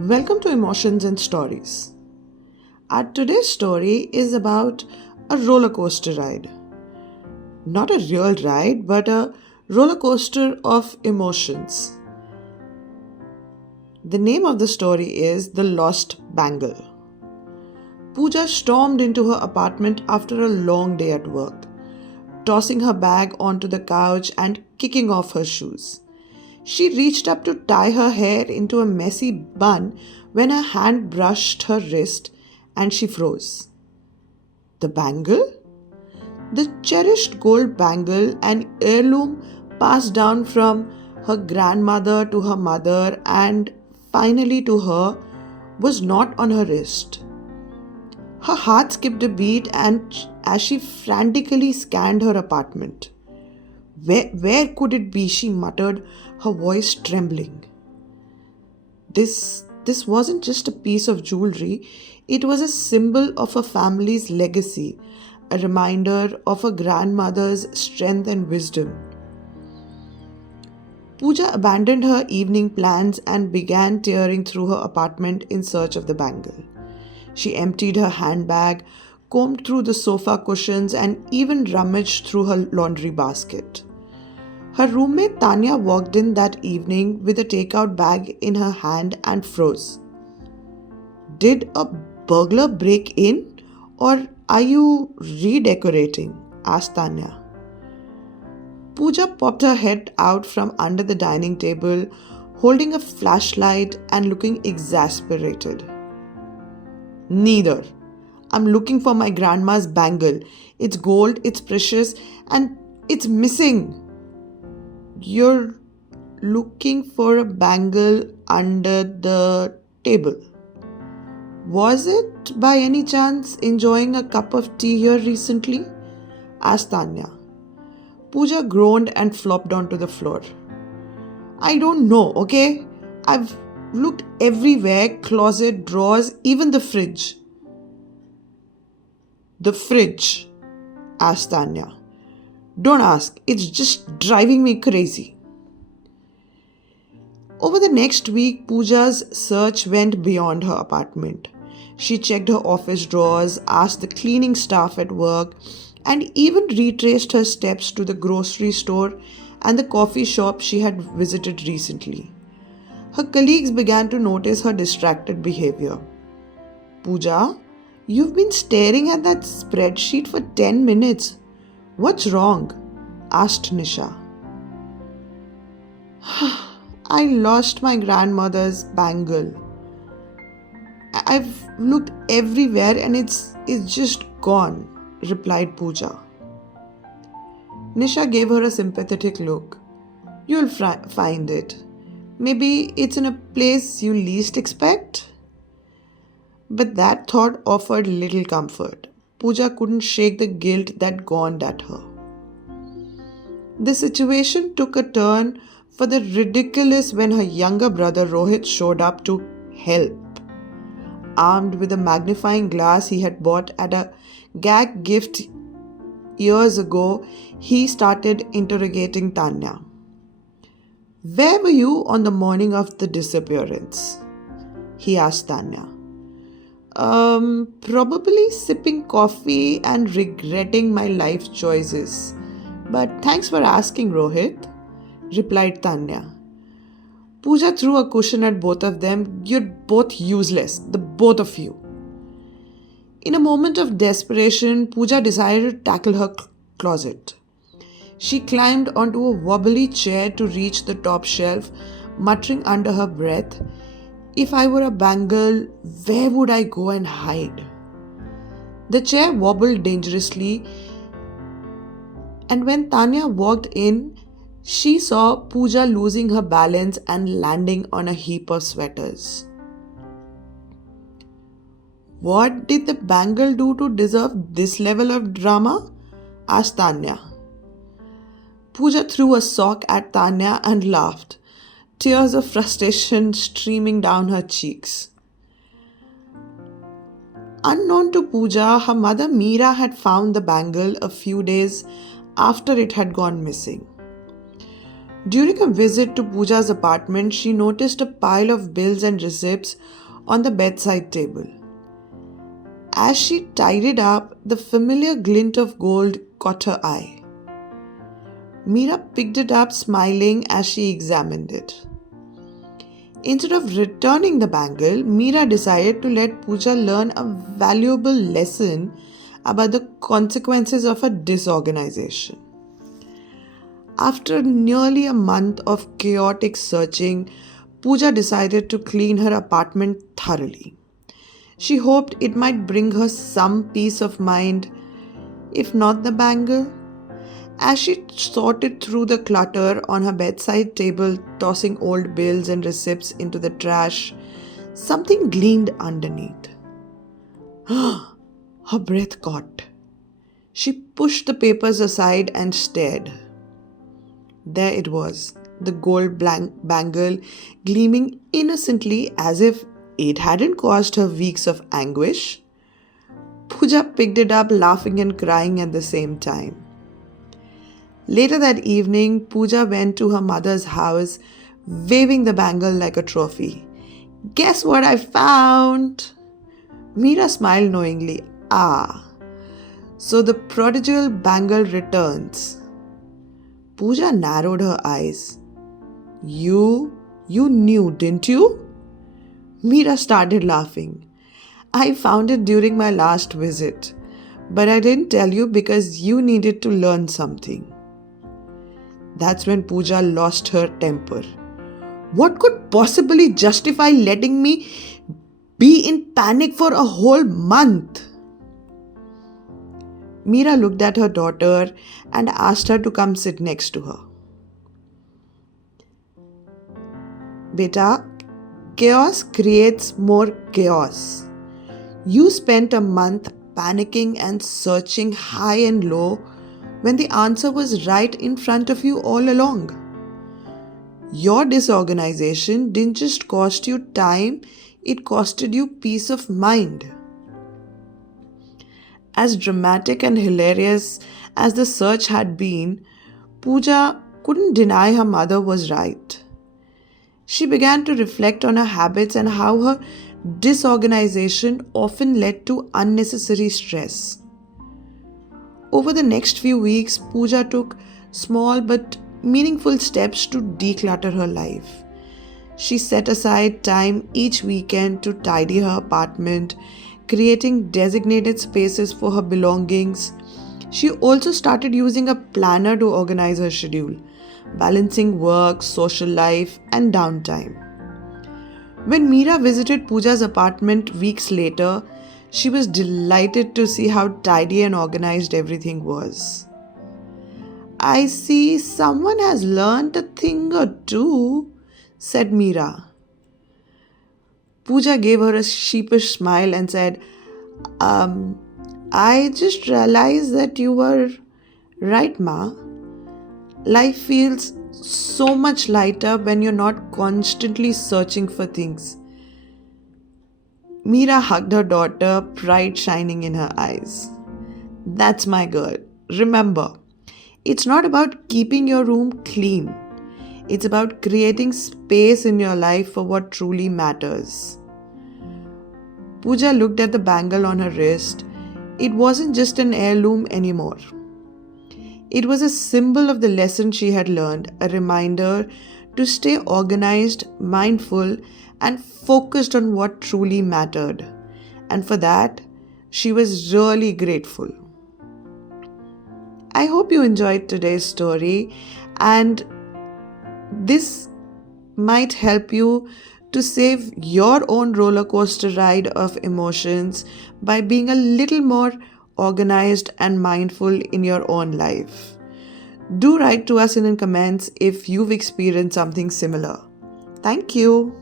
Welcome to Emotions and Stories. Our today's story is about a roller coaster ride. Not a real ride, but a roller coaster of emotions. The name of the story is The Lost Bangle. Pooja stormed into her apartment after a long day at work, tossing her bag onto the couch and kicking off her shoes. She reached up to tie her hair into a messy bun when her hand brushed her wrist and she froze. The bangle? The cherished gold bangle, an heirloom passed down from her grandmother to her mother and finally to her, was not on her wrist. Her heart skipped a beat and as she frantically scanned her apartment. Where could it be? She muttered, her voice trembling. This wasn't just a piece of jewelry, it was a symbol of a family's legacy, a reminder of a grandmother's strength and wisdom. Pooja abandoned her evening plans and began tearing through her apartment in search of the bangle. She emptied her handbag, combed through the sofa cushions, and even rummaged through her laundry basket. Her roommate Tanya walked in that evening with a takeout bag in her hand and froze. Did a burglar break in, or are you redecorating? Asked Tanya. Pooja popped her head out from under the dining table, holding a flashlight and looking exasperated. Neither. I'm looking for my grandma's bangle. It's gold, it's precious, and it's missing. You're looking for a bangle under the table. Was it by any chance enjoying a cup of tea here recently? Asked Tanya. Pooja groaned and flopped onto the floor. I don't know, okay? I've looked everywhere, closet, drawers, even the fridge. The fridge? Asked Tanya. Don't ask, it's just driving me crazy. Over the next week, Pooja's search went beyond her apartment. She checked her office drawers, asked the cleaning staff at work, and even retraced her steps to the grocery store and the coffee shop she had visited recently. Her colleagues began to notice her distracted behavior. Pooja, you've been staring at that spreadsheet for 10 minutes. What's wrong? Asked Nisha. I lost my grandmother's bangle. I've looked everywhere and it's just gone, replied Pooja. Nisha gave her a sympathetic look. You'll find it. Maybe it's in a place you least expect? But that thought offered little comfort. Pooja couldn't shake the guilt that gnawed at her. The situation took a turn for the ridiculous when her younger brother Rohit showed up to help. Armed with a magnifying glass he had bought at a gag gift years ago, he started interrogating Tanya. Where were you on the morning of the disappearance? He asked Tanya. Probably sipping coffee and regretting my life choices. But thanks for asking, Rohit, replied Tanya. Pooja threw a cushion at both of them. You're both useless, the both of you. In a moment of desperation, Pooja decided to tackle her closet. She climbed onto a wobbly chair to reach the top shelf, muttering under her breath, if I were a bangle, where would I go and hide? The chair wobbled dangerously, and when Tanya walked in, she saw Pooja losing her balance and landing on a heap of sweaters. What did the bangle do to deserve this level of drama? Asked Tanya. Pooja threw a sock at Tanya and laughed, tears of frustration streaming down her cheeks. Unknown to Pooja, her mother Meera had found the bangle a few days after it had gone missing. During a visit to Pooja's apartment, she noticed a pile of bills and receipts on the bedside table. As she tidied up, the familiar glint of gold caught her eye. Meera picked it up, smiling as she examined it. Instead of returning the bangle, Meera decided to let Pooja learn a valuable lesson about the consequences of a disorganization. After nearly a month of chaotic searching, Pooja decided to clean her apartment thoroughly. She hoped it might bring her some peace of mind, if not the bangle. As she sorted through the clutter on her bedside table, tossing old bills and receipts into the trash, something gleamed underneath. Her breath caught. She pushed the papers aside and stared. There it was, the gold bangle gleaming innocently as if it hadn't caused her weeks of anguish. Pooja picked it up, laughing and crying at the same time. Later that evening, Pooja went to her mother's house, waving the bangle like a trophy. "Guess what I found?" Meera smiled knowingly. "Ah, so the prodigal bangle returns." Pooja narrowed her eyes. You knew, didn't you?" Meera started laughing. "I found it during my last visit, but I didn't tell you because you needed to learn something." That's when Pooja lost her temper. What could possibly justify letting me be in panic for a whole month? Meera looked at her daughter and asked her to come sit next to her. "Beta, chaos creates more chaos. You spent a month panicking and searching high and low when the answer was right in front of you all along. Your disorganization didn't just cost you time, it costed you peace of mind." As dramatic and hilarious as the search had been, Pooja couldn't deny her mother was right. She began to reflect on her habits and how her disorganization often led to unnecessary stress. Over the next few weeks, Pooja took small but meaningful steps to declutter her life. She set aside time each weekend to tidy her apartment, creating designated spaces for her belongings. She also started using a planner to organize her schedule, balancing work, social life, and downtime. When Meera visited Pooja's apartment weeks later, she was delighted to see how tidy and organized everything was. "I see someone has learned a thing or two," said Meera. Pooja gave her a sheepish smile and said, "I just realized that you were right, Ma. Life feels so much lighter when you're not constantly searching for things." Meera hugged her daughter, pride shining in her eyes. "That's my girl. Remember, it's not about keeping your room clean. It's about creating space in your life for what truly matters." Pooja looked at the bangle on her wrist. It wasn't just an heirloom anymore. It was a symbol of the lesson she had learned, a reminder to stay organized, mindful, and focused on what truly mattered. And for that, she was really grateful. I hope you enjoyed today's story, and this might help you to save your own roller coaster ride of emotions by being a little more organized and mindful in your own life. Do write to us in the comments if you've experienced something similar. Thank you.